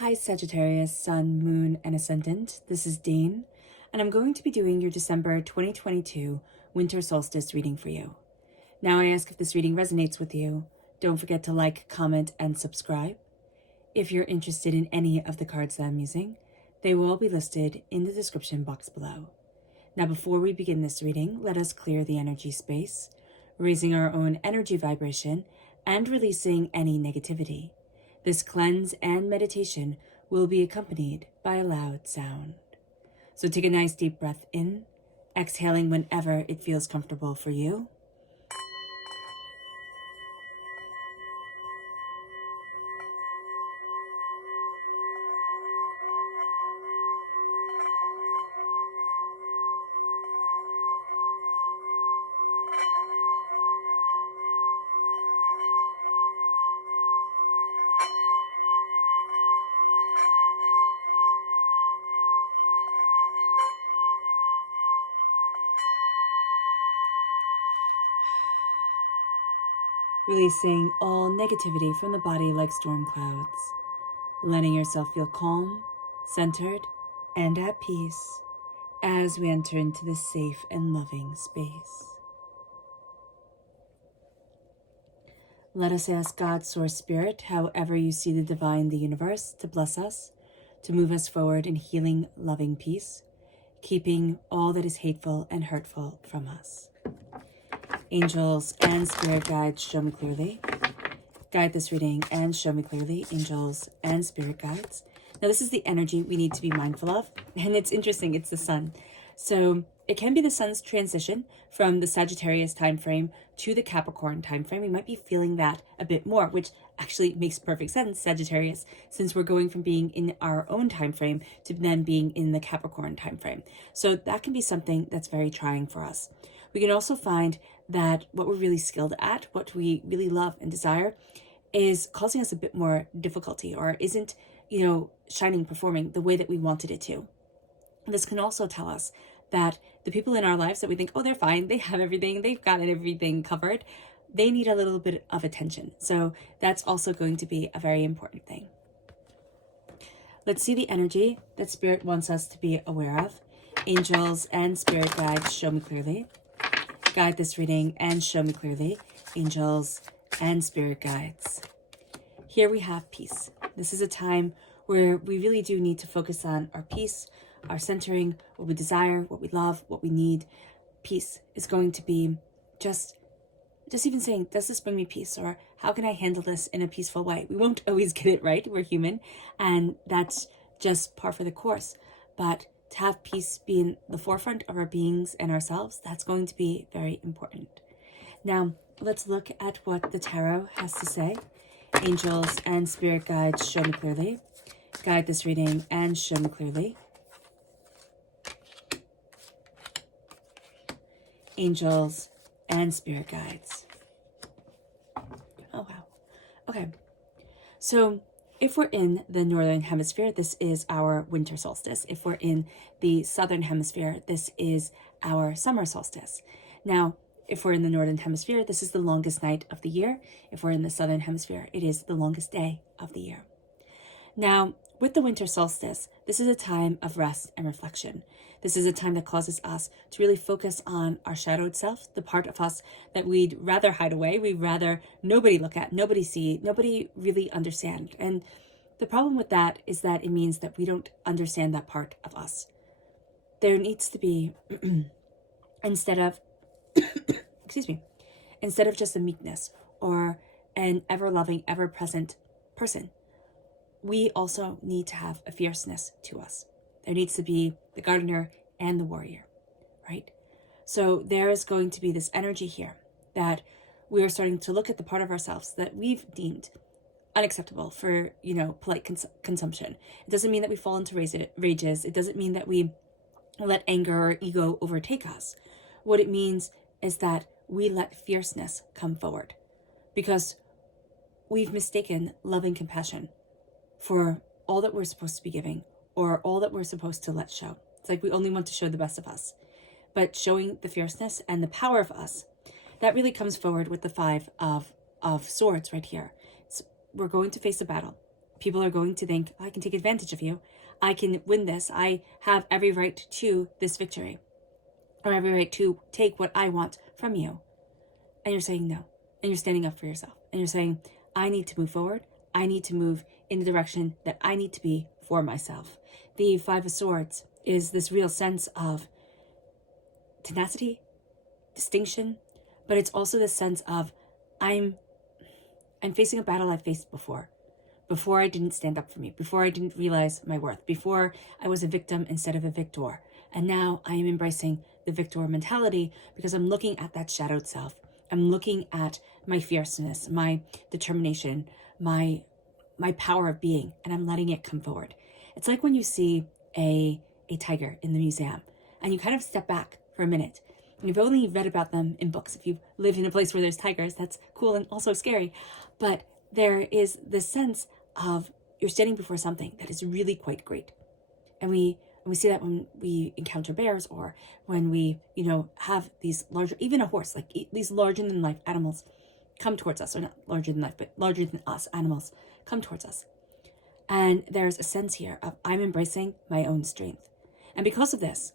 Hi Sagittarius, Sun, Moon, and Ascendant. This is Dane, and I'm going to be doing your December 2022 Winter Solstice reading for you. Now I ask if this reading resonates with you, don't forget to like, comment, and subscribe. If you're interested in any of the cards that I'm using, they will all be listed in the description box below. Now before we begin this reading, let us clear the energy space, raising our own energy vibration and releasing any negativity. This cleanse and meditation will be accompanied by a loud sound. So take a nice deep breath in, exhaling whenever it feels comfortable for you. Releasing all negativity from the body like storm clouds, letting yourself feel calm, centered, and at peace as we enter into this safe and loving space. Let us ask God, Source Spirit, however you see the divine, the universe, to bless us, to move us forward in healing, loving peace, keeping all that is hateful and hurtful from us. Angels and spirit guides, show me clearly. Guide this reading and show me clearly, angels and spirit guides. Now this is the energy we need to be mindful of, and it's interesting, it's the sun. So it can be the sun's transition from the Sagittarius time frame to the Capricorn time frame. We might be feeling that a bit more, which actually makes perfect sense, Sagittarius, since we're going from being in our own time frame to then being in the Capricorn time frame. So that can be something that's very trying for us. We can also find that what we're really skilled at, what we really love and desire, is causing us a bit more difficulty, or isn't, shining, performing the way that we wanted it to. This can also tell us that the people in our lives that we think, oh, they're fine, they have everything, they've got everything covered, they need a little bit of attention. So that's also going to be a very important thing. Let's see the energy that Spirit wants us to be aware of. Angels and spirit guides, show me clearly. Guide this reading and show me clearly, angels and spirit guides. Here we have peace. This is a time where we really do need to focus on our peace, our centering, what we desire, what we love, what we need. Peace is going to be just even saying, does this bring me peace? Or how can I handle this in a peaceful way? We won't always get it right. We're human, and that's just par for the course. But to have peace be in the forefront of our beings and ourselves, that's going to be very important. Now, let's look at what the tarot has to say. Angels and spirit guides, show me clearly. Guide this reading and show me clearly. Angels and spirit guides. Oh, wow. Okay. So if we're in the northern hemisphere, this is our winter solstice. If we're in the southern hemisphere, this is our summer solstice. Now, if we're in the northern hemisphere, this is the longest night of the year. If we're in the southern hemisphere, it is the longest day of the year. Now, with the winter solstice, this is a time of rest and reflection. This is a time that causes us to really focus on our shadowed self, the part of us that we'd rather hide away, we'd rather nobody look at, nobody see, nobody really understand. And the problem with that is that it means that we don't understand that part of us. There needs to be, instead of just a meekness or an ever-loving, ever-present person, we also need to have a fierceness to us. There needs to be the gardener and the warrior, right? So there is going to be this energy here that we are starting to look at the part of ourselves that we've deemed unacceptable for, polite consumption. It doesn't mean that we fall into rages. It doesn't mean that we let anger or ego overtake us. What it means is that we let fierceness come forward, because we've mistaken love and compassion for all that we're supposed to be giving, or all that we're supposed to let show. It's like we only want to show the best of us. But showing the fierceness and the power of us, that really comes forward with the Five of Swords right here. So we're going to face a battle. people are going to think, I can take advantage of you. I can win this. I have every right to this victory, or every right to take what I want from you. And you're saying no. And you're standing up for yourself. And you're saying, I need to move forward. I need to move in the direction that I need to be for myself. The Five of Swords is this real sense of tenacity, distinction, but it's also this sense of I'm facing a battle I've faced before I didn't stand up for me, before I didn't realize my worth, before I was a victim instead of a victor. And now I am embracing the victor mentality because I'm looking at that shadowed self. I'm looking at my fierceness, my determination, my power of being, and I'm letting it come forward. It's like when you see a tiger in the museum and you kind of step back for a minute. And you've only read about them in books. If you've lived in a place where there's tigers, that's cool and also scary. But there is this sense of you're standing before something that is really quite great. And we see that when we encounter bears, or when we, have these larger, even a horse, like these larger than life animals come towards us, or not larger than life, but larger than us animals come towards us. And there's a sense here of I'm embracing my own strength. And because of this,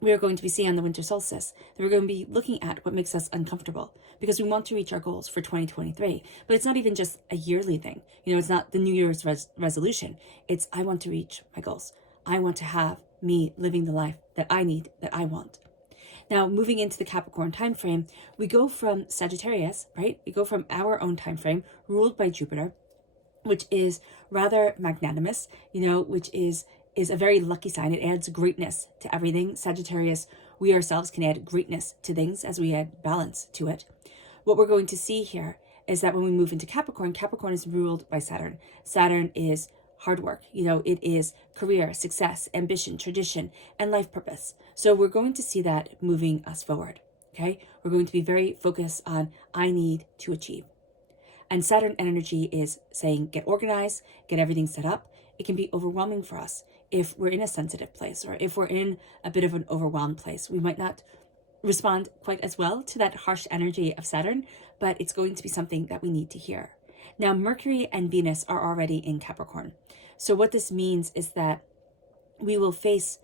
we are going to be seeing on the winter solstice that we're going to be looking at what makes us uncomfortable, because we want to reach our goals for 2023. But it's not even just a yearly thing. It's not the New Year's resolution. It's I want to reach my goals. I want to have me living the life that I need, that I want. Now, moving into the Capricorn time frame, we go from Sagittarius, right? We go from our own time frame, ruled by Jupiter, which is rather magnanimous, which is a very lucky sign. It adds greatness to everything. Sagittarius, we ourselves can add greatness to things as we add balance to it. What we're going to see here is that when we move into Capricorn, Capricorn is ruled by Saturn. Saturn is hard work. It is career, success, ambition, tradition, and life purpose. So we're going to see that moving us forward, okay? We're going to be very focused on I need to achieve. And Saturn energy is saying get organized, get everything set up. It can be overwhelming for us if we're in a sensitive place, or if we're in a bit of an overwhelmed place. We might not respond quite as well to that harsh energy of Saturn, but it's going to be something that we need to hear. Now, Mercury and Venus are already in Capricorn. So what this means is that we will face,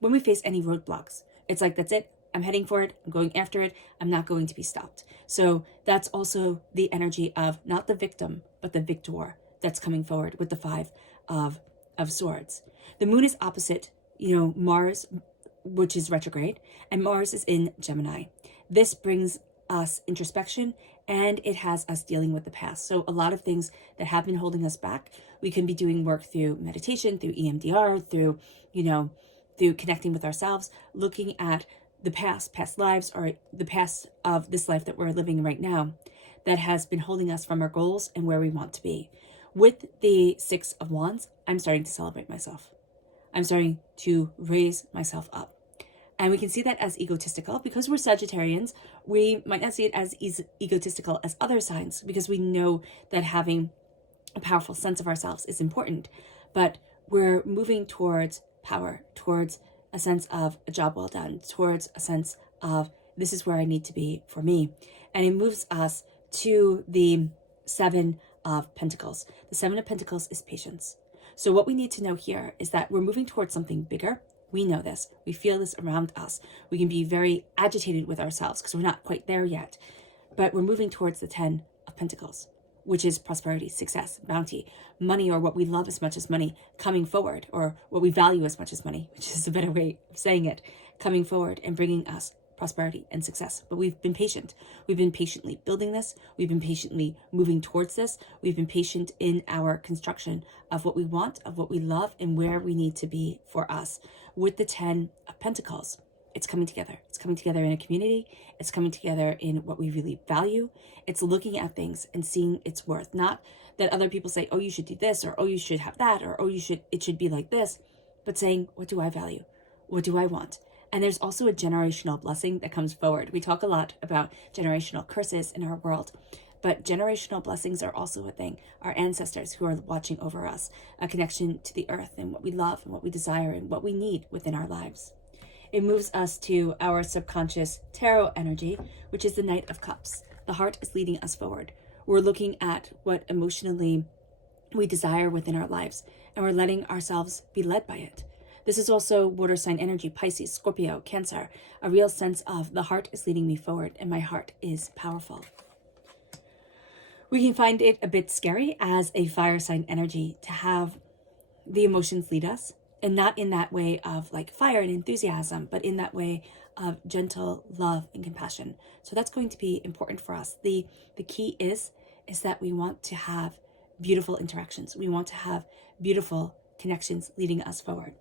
when we face any roadblocks, it's like, that's it. I'm heading for it. I'm going after it. I'm not going to be stopped. So that's also the energy of not the victim, but the victor that's coming forward with the Five of Swords. The moon is opposite, Mars, which is retrograde, and Mars is in Gemini. This brings us introspection, and it has us dealing with the past. So a lot of things that have been holding us back, we can be doing work through meditation, through EMDR, through connecting with ourselves, looking at the past lives, or the past of this life that we're living right now, that has been holding us from our goals and where we want to be. With the Six of Wands, I'm starting to celebrate myself. I'm starting to raise myself up. And we can see that as egotistical. Because we're Sagittarians, we might not see it as egotistical as other signs, because we know that having a powerful sense of ourselves is important. But we're moving towards power, towards a sense of a job well done, towards a sense of this is where I need to be for me. And it moves us to the Seven of Pentacles. The Seven of Pentacles is patience. So what we need to know here is that we're moving towards something bigger. We know this. We feel this around us. We can be very agitated with ourselves because we're not quite there yet. But we're moving towards the Ten of Pentacles, which is prosperity, success, bounty, money, or what we love as much as money coming forward, or what we value as much as money, which is a better way of saying it, coming forward and bringing us prosperity and success. But we've been patient. We've been patiently building this. We've been patiently moving towards this. We've been patient in our construction of what we want, of what we love, and where we need to be for us. With the Ten of Pentacles, it's coming together. It's coming together in a community. It's coming together in what we really value. It's looking at things and seeing its worth. Not that other people say, oh, you should do this, or oh, you should have that, or oh, it should be like this, but saying, what do I value? What do I want? And there's also a generational blessing that comes forward. We talk a lot about generational curses in our world, but generational blessings are also a thing. Our ancestors who are watching over us, a connection to the earth and what we love and what we desire and what we need within our lives. It moves us to our subconscious tarot energy, which is the Knight of Cups. The heart is leading us forward. We're looking at what emotionally we desire within our lives, and we're letting ourselves be led by it. This is also water sign energy, Pisces, Scorpio, Cancer, a real sense of the heart is leading me forward and my heart is powerful. We can find it a bit scary as a fire sign energy to have the emotions lead us, and not in that way of like fire and enthusiasm, but in that way of gentle love and compassion. So that's going to be important for us. The key is that we want to have beautiful interactions. We want to have beautiful connections leading us forward.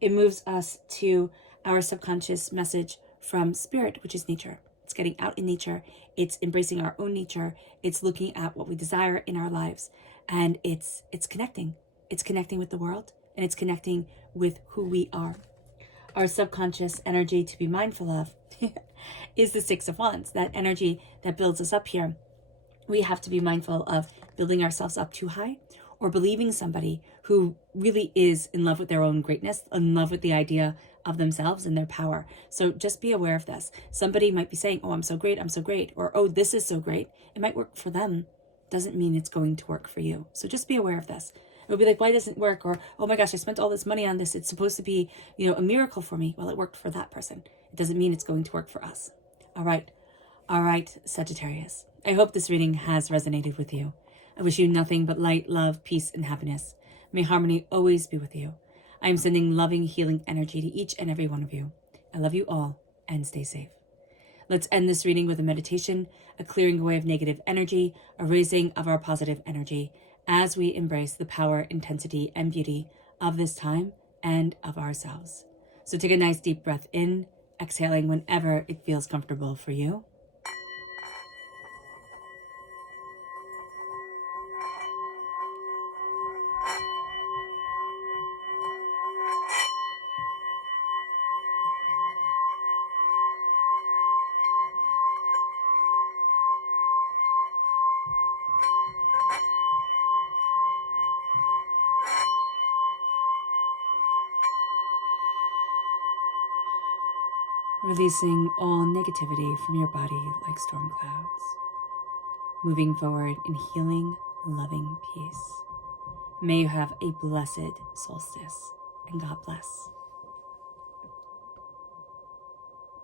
It moves us to our subconscious message from spirit, which is nature. It's getting out in nature. It's embracing our own nature. It's looking at what we desire in our lives. And it's connecting. It's connecting with the world, and it's connecting with who we are. Our subconscious energy to be mindful of is the Six of Wands, that energy that builds us up here. We have to be mindful of building ourselves up too high, or believing somebody who really is in love with their own greatness, in love with the idea of themselves and their power. So just be aware of this. Somebody might be saying, oh, I'm so great, or oh, this is so great. It might work for them. Doesn't mean it's going to work for you. So just be aware of this. It'll be like, why doesn't it work? Or, oh my gosh, I spent all this money on this. It's supposed to be, a miracle for me. Well, it worked for that person. It doesn't mean it's going to work for us. All right, Sagittarius. I hope this reading has resonated with you. I wish you nothing but light, love, peace, and happiness. May harmony always be with you. I am sending loving, healing energy to each and every one of you. I love you all, and stay safe. Let's end this reading with a meditation, a clearing away of negative energy, a raising of our positive energy, as we embrace the power, intensity, and beauty of this time and of ourselves. So take a nice deep breath in, exhaling whenever it feels comfortable for you. Releasing all negativity from your body like storm clouds. Moving forward in healing, loving peace. May you have a blessed solstice, and God bless.